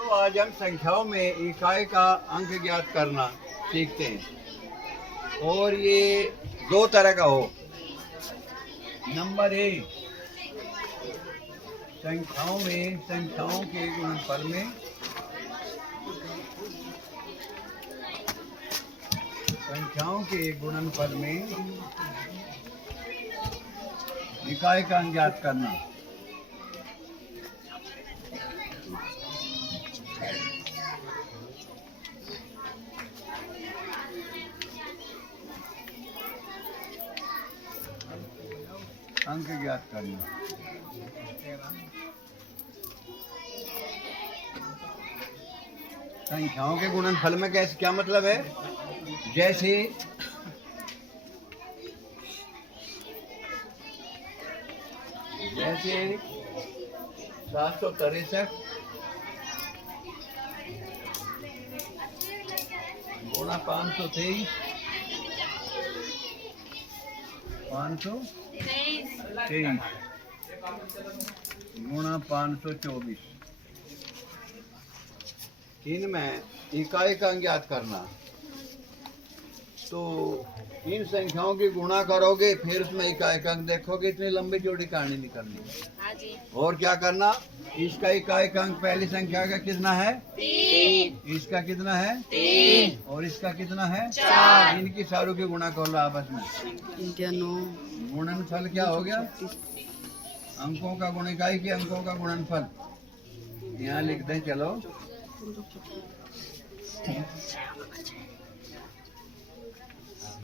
तो आज हम संख्याओं में इकाई का अंक ज्ञात करना सीखते हैं और ये दो तरह का हो। नंबर एक, संख्याओं के गुणनफल में इकाई का अंक ज्ञात करना। अंक ज्ञात करना। संख्याओं के गुणनफल में कैसे क्या मतलब है? जैसे 763 गुणा 523 गुणा 524, इनमें इकाई का अंक ज्ञात करना। तो इन संख्याओं की गुणा करोगे, फिर उसमें इकाई का अंक देखोगे, इतनी लंबी चौड़ी कहानी निकलनी। और क्या करना, इसका इकाई का अंक पहली संख्या का कितना है? 3। इसका कितना है? 3। और इसका कितना है? 4। इनकी सारों की गुणा कर लो आपस में। गुणनफल क्या हो गया? अंकों का गुण, इकाई के अंकों का गुणनफल। यहाँ लिखते हैं, चलो।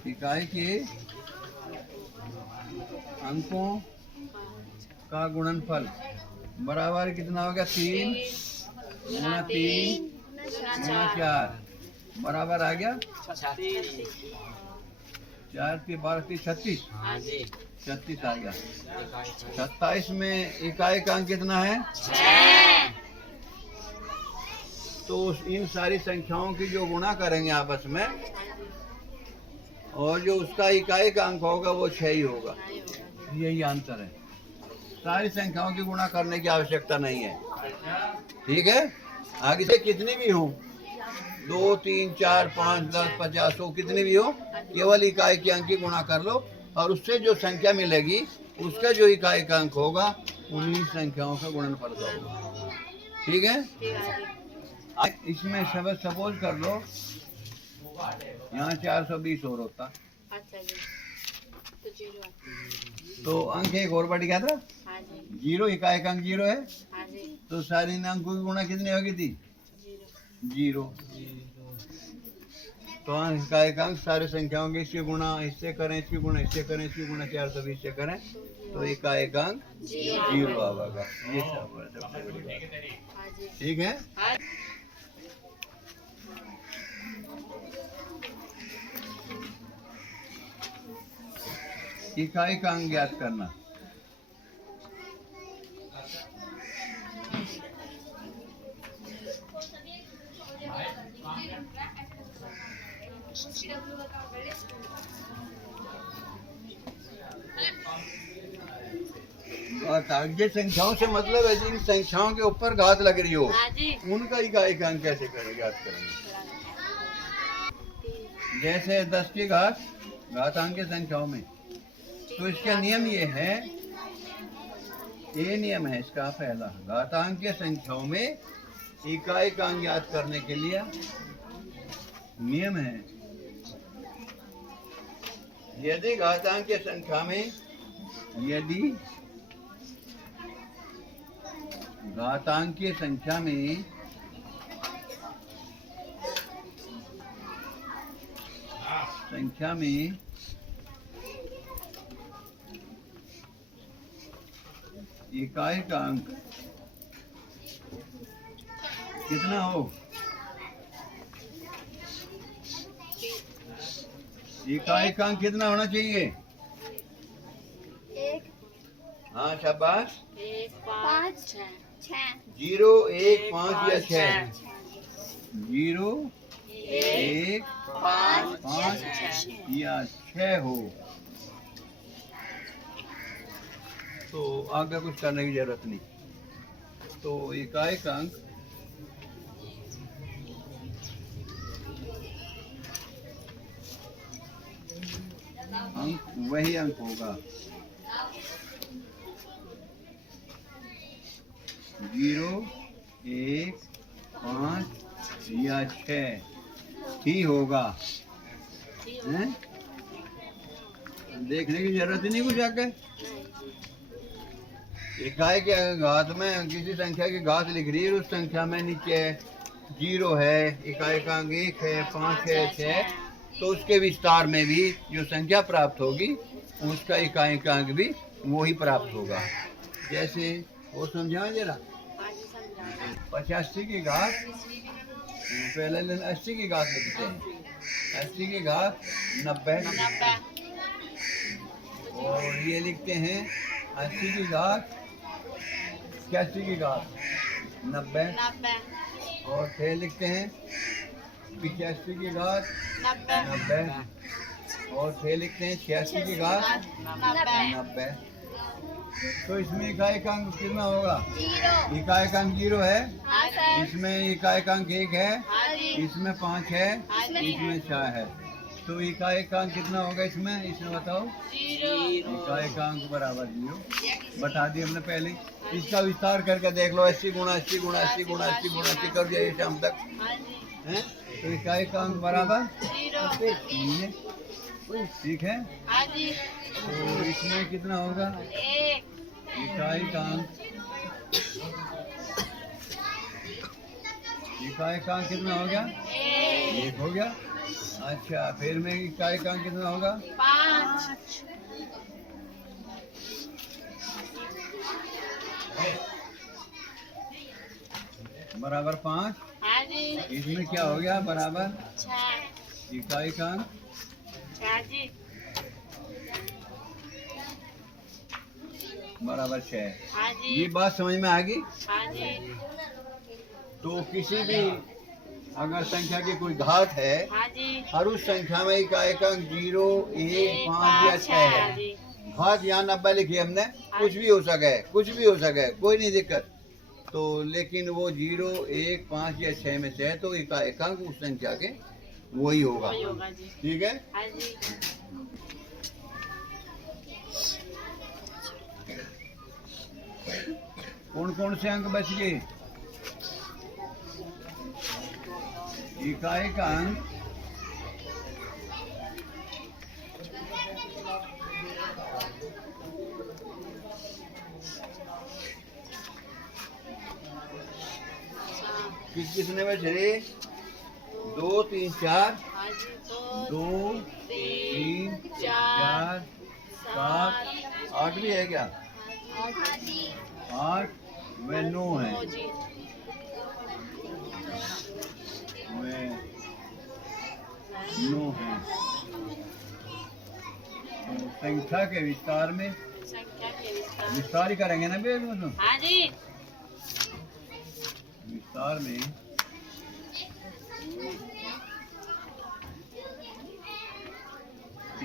इकाई के अंकों का गुणनफल बराबर कितना हो गया? 3 गुणा 3 गुणा 4 बराबर आ गया 4 के 12 36। 36 आ गया। 27 में इकाई का अंक कितना है? 6। तो इन सारी संख्याओं की जो गुणा करेंगे आपस में, और जो उसका इकाई का अंक होगा वो 6 ही होगा। यही आंसर है। सारी संख्याओं की गुणा करने की आवश्यकता नहीं है, ठीक है? आगे से कितनी भी हो, 2, 3, 4, 5, 10, 50 हो, कितनी भी हो, केवल इकाई के अंक की गुणा कर लो और उससे जो संख्या मिलेगी उसका जो इकाई का अंक होगा उन्हीं संख्याओं का गुणनफल का होगा, ठीक है? इसमें सपोज कर लो यहाँ 420 और होता। अच्छा जी। तो अंक एक और बढ़ गया था। हाँ जी। 0, इकाई का अंक 0 है। हाँ जी। तो सारी अंकों की गुणा कितनी होगी थी? 0। तो इकाई का अंक सारे संख्याओं के इससे गुणा, इससे करें, इसकी गुणा, इससे करें, इसकी गुणा 420 से करें तो इकाई का अंक 0 आएगा। ये सबसे बड़ी बात, ठीक है? इकाई का अंक ज्ञात करना। ये संख्याओं से मतलब है जिन संख्याओं के ऊपर घात लग रही हो उनका इकाई का अंक कैसे ज्ञात करेंगे? जैसे 10 की घातांक संख्याओं में, तो इसका नियम ये है, ये नियम है इसका पहला, घातांकीय संख्याओं में इकाई का अंक ज्ञात करने के लिए नियम है, यदि घातांकीय संख्या में इकाई का अंक कितना हो, इकाई का अंक कितना होना चाहिए? 1। हाँ शाबाश। 1, 5, 6। 0, 1, 5 या 6? 0, 1, 5 या 6 हो तो आगे कुछ करने की जरूरत नहीं। तो इकाई का अंक अंक वही अंक होगा। 0, 1, 5 या 6 ही होगा। हैं? देखने की जरूरत ही नहीं कुछ आगे। इकाई के घात में किसी संख्या की घात लिख रही है, उस संख्या में नीचे 0 है, इकाई का अंक 1 है, 5 है, 6, तो उसके विस्तार में भी जो संख्या प्राप्त होगी उसका इकाई का अंक भी वो ही प्राप्त होगा। जैसे वो समझाओ जरा। 85 की घात, पहले 80 की घात लिखते हैं, 80 की घात 90, और ये लिखते हैं 80 की घात 81 की घात 90, और फिर लिखते हैं 85 की घात 90, और फिर लिखते हैं 86 की घात 90। तो इसमें इकाई का अंक कितना होगा? इकाई का अंक 0 है, इसमें इकाई का अंक 1 है, इसमें 5 है, इसमें 6 है। तो इकाई का अंक कितना होगा इसमें बताओ। इकाई का अंक बराबर 0 बता दिए हमने पहले। इसका विस्तार करके देख लो, 80 गुणा 80 गुणा 80 गुणा 80 गुणा 80 कर दिया शाम तक हैं। तो इकाई का अंक बराबर 0। ठीक है। तो इसमें कितना होगा? इकाई का अंक, इकाई का अंक कितना हो गया? 1 हो गया। अच्छा, फिर में इकाई का अंक कितना होगा? 5। बराबर 5। इसमें क्या हो गया? बराबर 6। इकाई का अंक 6 बराबर 6। ये बात समझ में आ गई? तो किसी भी अगर संख्या की कोई घात है और उस संख्या में इकाई का अंक 0, 1, 5 या 6 है, घात यहाँ 90 लिखी हमने, कुछ भी हो सके, कुछ भी हो सके, कोई नहीं दिक्कत। तो लेकिन वो 0, 1, 5 या 6 में से है, तो इकाई का अंक उस संख्या के वही होगा। ठीक है। कौन कौन से अंक बच गए? इकाई का अंक कितने बच रहे? 2, 3, 4, 2, 3, 4, 7, 8 भी है क्या? 8 व 9 है। वे 9 है। तो संख्या के विस्तार में विस्तार ही करेंगे ना बेग में। तो विस्तार में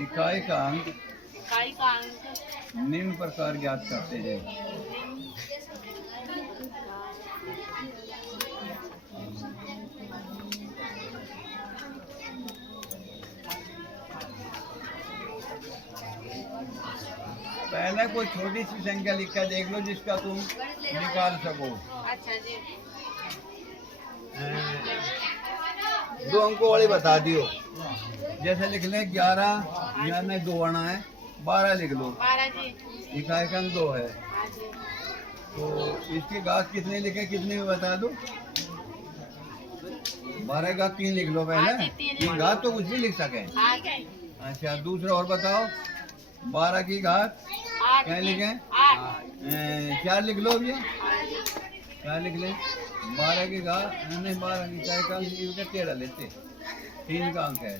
इकाई का अंक निम्न प्रकार ज्ञात करते हैं। पहले कोई छोटी सी संख्या लिख कर देख लो जिसका तुम निकाल सको। अच्छा जी। 2 अंकों वाली बता दियो। जैसे लिख लें 11 या में 2 आना है, 12 लिख लो। 12 जी। इकाई का अंक 2 है। तो इसकी घात कितनी लिखे, कितनी में बता दो? 12 का 3 लिख लो पहले। 3 घात तो कुछ भी लिख सके। अच्छा, दूसरा और बताओ। 12 की घात क्या लिखे? 4 लिख लो भैया। क्या लिख लें? 12 की घात नहीं, 12 की इकाई का अंक 13 लेते, 3 का अंक है।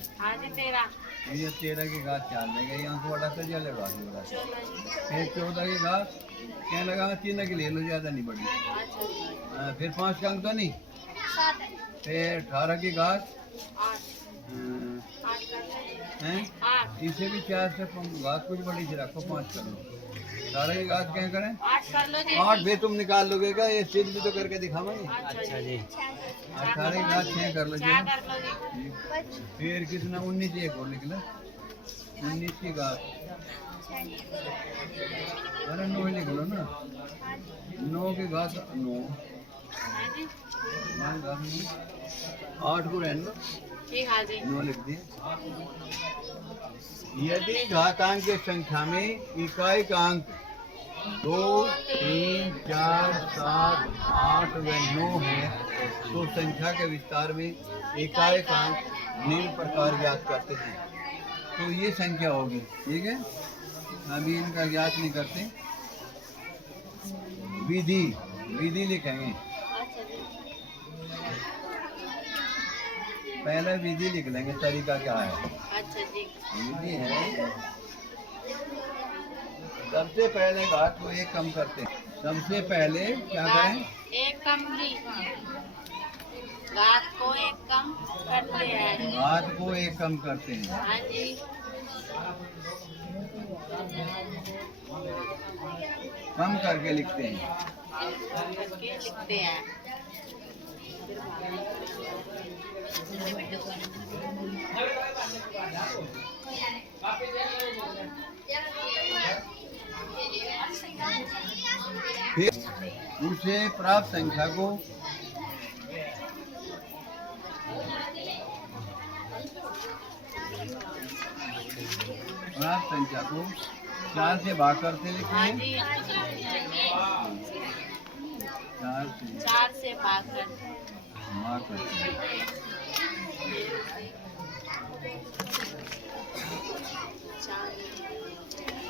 ये 13 की घात 4 लेंगे, ये अंक बड़ा तो जले बाकी बड़ा। फिर 14 की घात क्या लगा? 3 की ले लो, ज्यादा नहीं बड़ी। फिर 5 का अंक तो नहीं। फिर 18 की घात हैं, इसे भी 4 से घात कुछ बड़ी से रखो, 5 कर लो। 18 की घात क्या करें? 8 भी तुम निकाल लोगे क्या? ये सिद्ध भी तो करके दिखावांगे। अच्छा जी। 18 की घात 6 कर लो जी। फिर कितना? 19 एक और लिख लो। 19 की घात, अरे 9 लिख लो ना, 9 की घात 9, हाँ जी 8 को रहने दो, ठीक हाँ जी 9 लिख दिए। यदि घातांक की संख्या में इकाई का अंक 2, 3, 4, 7, 8 व 9 है तो संख्या के विस्तार में इकाई का अंक निम्न प्रकार ज्ञात करते हैं। तो ये संख्या होगी, ठीक है। अभी इनका ज्ञात नहीं करते, विधि विधि लिखेंगे, अच्छा जी पहले विधि लिख लेंगे, तरीका क्या है। अच्छा जी विधि है, सबसे पहले घात को एक कम करते हैं। सबसे पहले क्या करें, एक कम जी घात को एक कम करते हैं। घात को एक कम करते हैं। हाँ जी कम करके लिखते हैं। करके लिखते हैं। फिर उसे प्राप्त संख्या को को 4 से भाग करते लिखते हाँ हैं। जी 4 से 4 से भाग कर भाग करते हैं।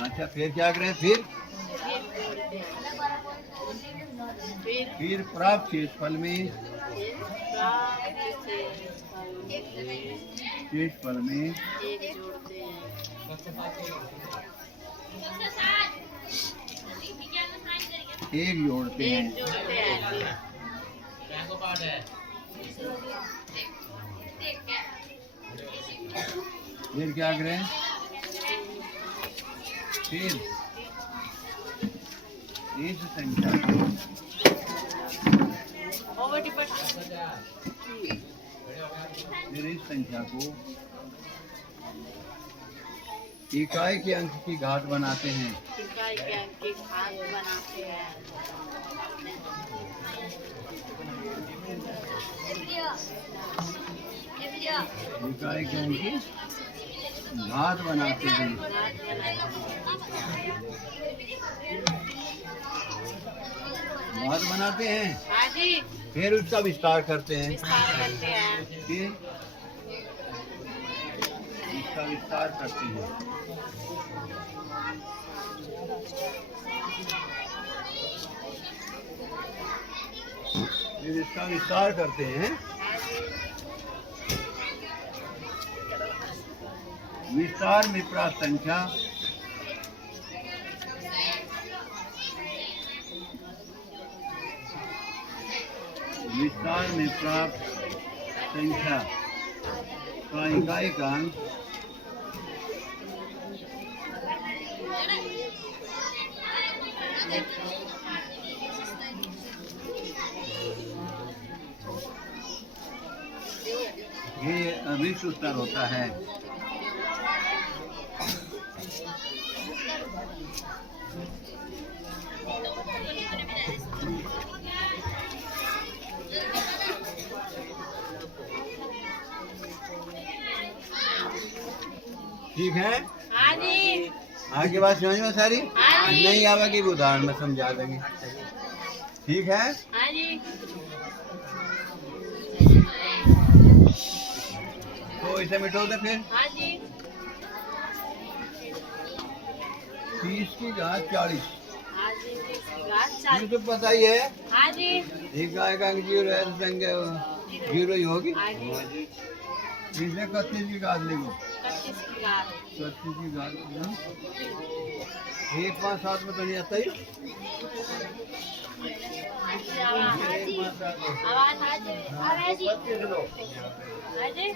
अच्छा फिर क्या करें, फिर प्राप्त क्षेत्रफल में क्षेत्रफल में एक जोड़ते हैं। एक जोड़ते एक हैं। जोड़ते हैं जी। फिर क्या करें, फिर इस संख्या को फिर इस संख्या को इकाई के अंक की घात बनाते हैं। इकाई के अंक की घात बनाते हैं। इकाई के अंक की घात बनाते हैं। घात बनाते हैं, हाँ जी फिर उसका विस्तार करते हैं। विस्तार करते हैं। फिर इसका विस्तार करते हैं। फिर इसका विस्तार करते हैं। विस्तार में प्राप्त संख्या का इकाई का अंक ये विश्व स्तर होता है। ठीक है, हाँ जी आगे बात समझ में सारी, हाँ जी। नहीं आवेगी उदाहरण में समझा देंगे। ठीक है, हाँ जी तो इसे मिटो दे फिर। हाँ जी 30 की घात 40, हाँ जी 30 की घात ये 40। तो पता ही है। हाँ जी इकाई का अंक 0 है तो संख्या 0 ही होगी। हाँ जी इसे 31 की घात लिखो, 31 की घात 31 की घात 1, 5, 7 में तो नहीं आता ही। 1, 5, 7 आवाज हाँ जी 25 लो। हाँ जी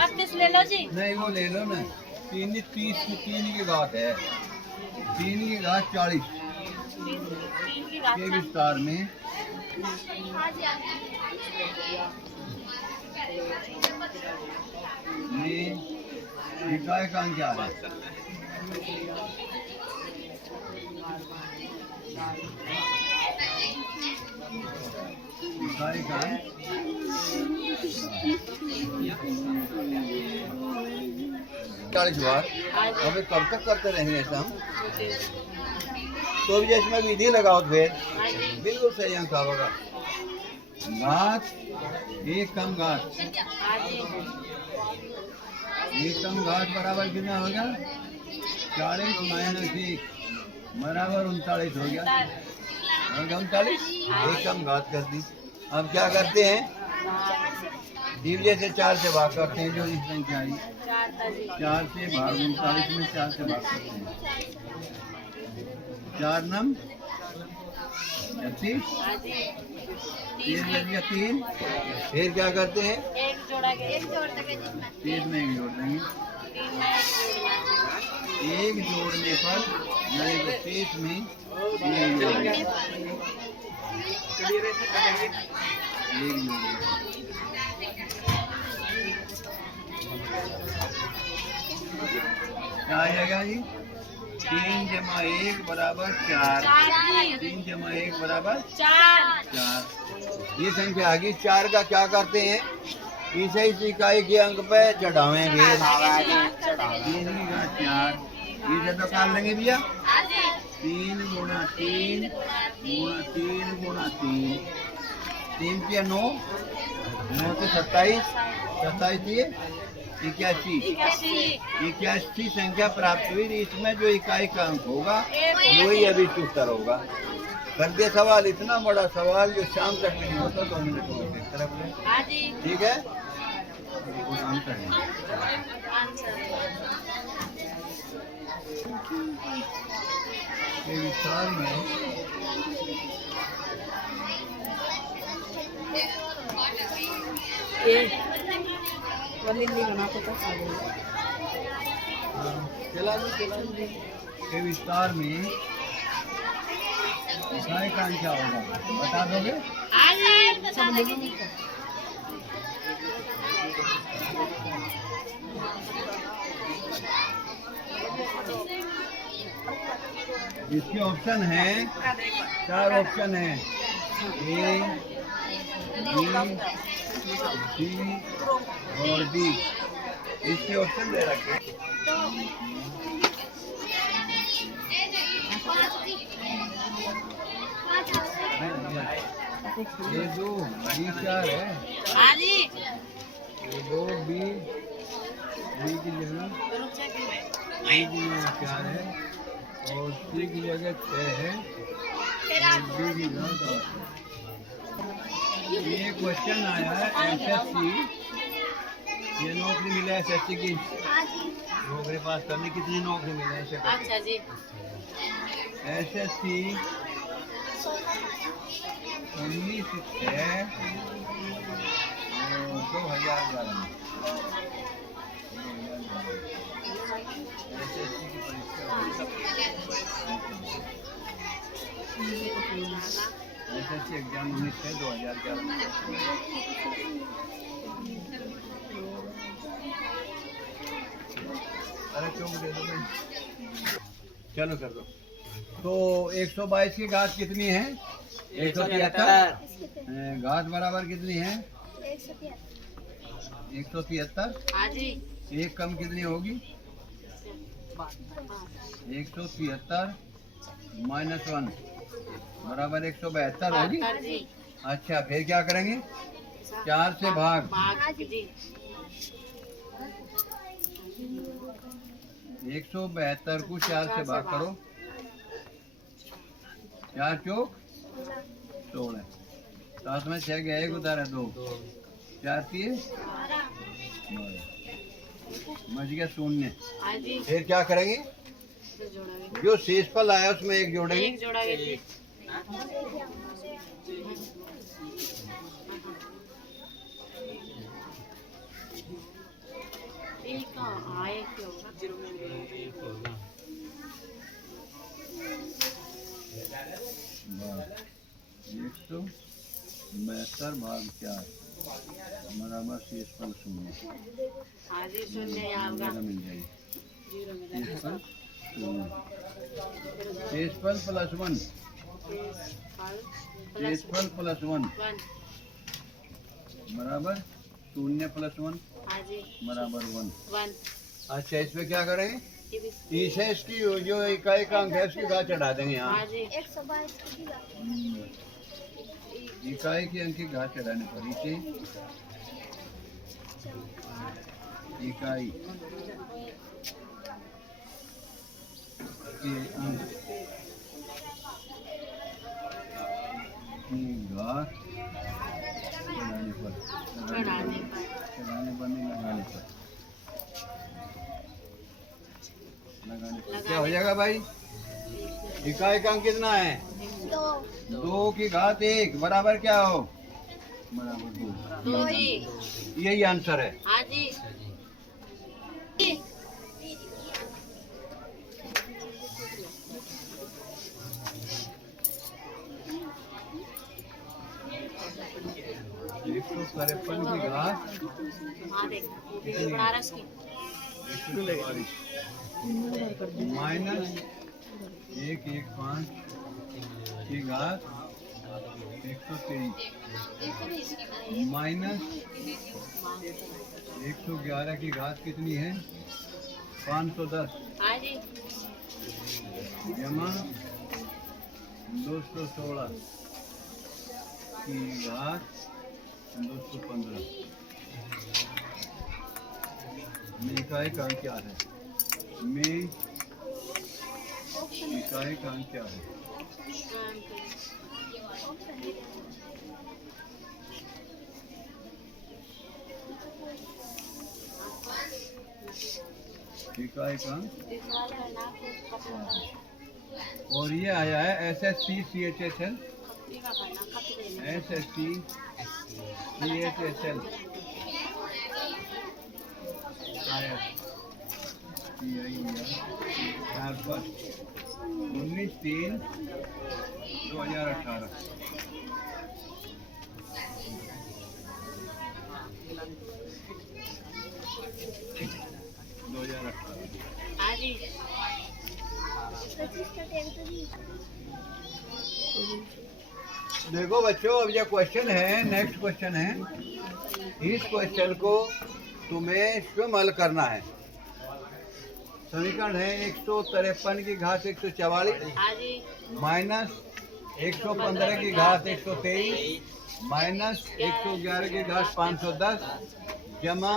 32 ले लो जी। नहीं वो ले लो ना, 3 की घात है, 3 की घात 40 3 की घात के 40। विस्तार में इकाई का अंक क्या है? इकाई का 40 बार। अबे कब तक करते रहेंगे ऐसा हम? तो भी इसमें विधि लगाओ फिर बिल्कुल सही अंक होगा। घात एक कम घात, एक कम घात बराबर कितना हो गया? 40 माइनस 1 बराबर 39 हो गया। 39 एक कम घात कर दी। अब क्या करते हैं? डिवीजन से 4 से भाग करते हैं। जो इस संख्या आई 4 से भाग 39 में 4 से भाग करते हैं। 4 नम 36 3 फिर क्या करते हैं? एक जोड़ा के एक जोड़ देंगे 3 में 1 जोड़ देंगे। 1 जोड़ने पर यानी 30 में 1 जोड़ेंगे। 1 जोड़ेंगे। क्या आएगा जी? 3 जमा 1 बराबर 4। 3 जमा 1 बराबर 4। ये संख्या आ गई। 4 का क्या करते हैं? इसे इस इकाई के अंक पे चढ़ावेंगे। 3 की घात 4 इसे तो काट लेंगे भैया। 3 गुणा 3 गुणा 3 गुणा 3 3 के 9 9 के 27 27 81 संख्या प्राप्त हुई। इसमें जो इकाई का अंक होगा वही अभी उत्तर होगा। कर दिया सवाल। इतना बड़ा सवाल जो शाम तक नहीं होता 2 मिनट में। ठीक है, आंसर है। ये विस्तार में के विस्तार में इकाई का अंक क्या होगा बता दोगे? इसके ऑप्शन है 4 ऑप्शन है। ए बी सी और डी। इसके ऑप्शन दे रखे। ये 2 बी 4 है। ये 2 बी की जगह 4 है और सी की जगह 6 है और डी की जगह 10 है। ये क्वेश्चन आया है एसएससी। ये नौकरी मिला है एसएससी की। नौकरी पास करने कितनी नौकरी मिले हैं? अच्छा जी। एसएससी 19/6/2011 में एसएससी की परीक्षा एसएससी एग्जाम 19/6/2011 में। अरे चौक दे दो भाई। चलो कर दो। तो 122 की घात कितनी है? 173। घात बराबर कितनी है? 173। एक कम कितनी होगी? 173 माइनस 1 बराबर 172 होगी। अच्छा फिर क्या करेंगे? 4 से भाग। 172 को 4 से भाग करो। 4 चौक 16। 7 में 6 गया 1 उतारा 2 4 3 बच गया 0। फिर क्या करेंगे? जो शेष फल आया उसमें 1 जोड़ेंगे। एक 172 भाग 4 बराबर शेषफल शून्य। हाँ जी शून्य यहाँ होगा। जगह मिल जाएगी। जीरो में शेषफल शून्य। शेषफल प्लस वन। शेषफल प्लस वन वन। बराबर शून्य प्लस वन हाँ जी बराबर वन। वन। अच्छा इसमें क्या करेंगे? ये भी शेष की जो इकाई का अंक है उसकी घात चढ़ा देंगे हाँ यहाँ। जी इकाई की अंक की घात चढ़ाने पर इसे इकाई के अंक की घात चढ़ाने पर नहीं लगाने पर क्या हो जाएगा भाई? इकाई का अंक कितना है? 2 की घात 1 बराबर क्या हो? बराबर 2। दो जी। यही आंसर है। हाँ जी एक सौ 53 की घात हाँ देख 18 की माइनस 115 की घात 123 माइनस 111 की घात कितनी है? 510 हाँ जी जमा 216 की घात 215 में इकाई का अंक क्या है? में इकाई का अंक क्या है? इकाई का अंक और ये आया है SST CHSL SST CHSL शायद 19/3/2018 हाँ जी देखो बच्चों, अब ये क्वेश्चन है, नेक्स्ट क्वेश्चन है। इस क्वेश्चन को तुम्हें स्वयं हल करना है। समीकरण है 153 की घात 144 हाँ जी माइनस 115 की घात 123 माइनस 111 की घात 510 जमा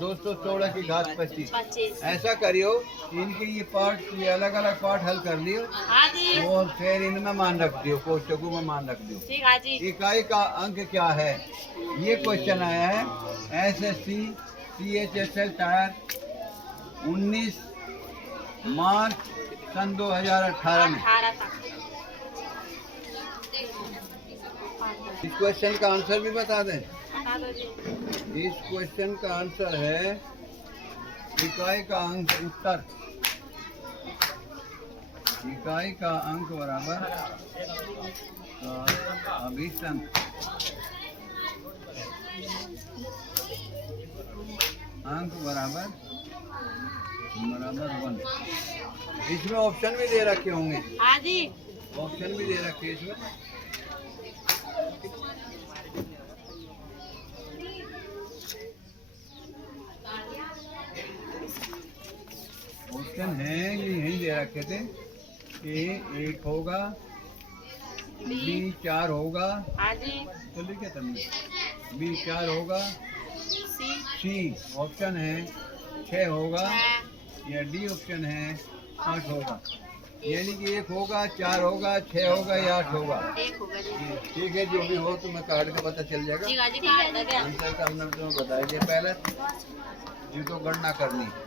216 की घात 25। 25 ऐसा करियो, इनके ये पार्ट, ये अलग अलग पार्ट हल कर लियो हाँ जी और फिर इनमें मान रख दियो, कोष्टकों में मान रख दियो। ठीक हाँ जी इकाई का अंक क्या है? ये क्वेश्चन आया है SST CHSL टायर 19 मार्च सन 2018 में। 18 तक इस क्वेश्चन का आंसर भी बता दें। बता दो जी इस क्वेश्चन का आंसर है इकाई का अंक उत्तर, इकाई का अंक बराबर अभिसंध अंक बराबर 1। इसमें ऑप्शन भी दे रखे होंगे, हाँ जी ऑप्शन भी दे रखे इसमें। ऑप्शन है ये यही दे रखे थे। A 1 होगा, B 4 होगा, हाँ जी तो लिखे तुमने B 4 होगा, सी C ऑप्शन है 6 होगा, 6 या D ऑप्शन है 8 होगा। यानी कि 1 होगा, 4 होगा, 6 होगा या 8 होगा। 1 होगा जी ठीक है, जो भी हो तुम्हें कार्ड का पता चल जाएगा। ठीक है जी कार्ड लगे आंसर का हमने तुम्हें बताया कि पहले ये तो गणना करनी है।